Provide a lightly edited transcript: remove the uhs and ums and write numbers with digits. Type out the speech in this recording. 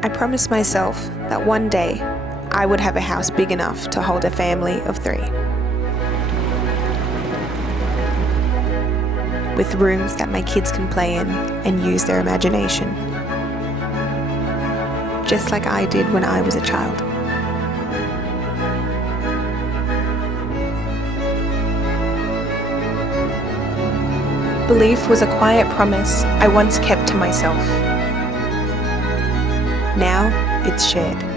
I promised myself that one day I would have a house big enough to hold a family of 3. With rooms that my kids can play in and use their imagination. Just like I did when I was a child. Belief was a quiet promise I once kept to myself. Now it's shared.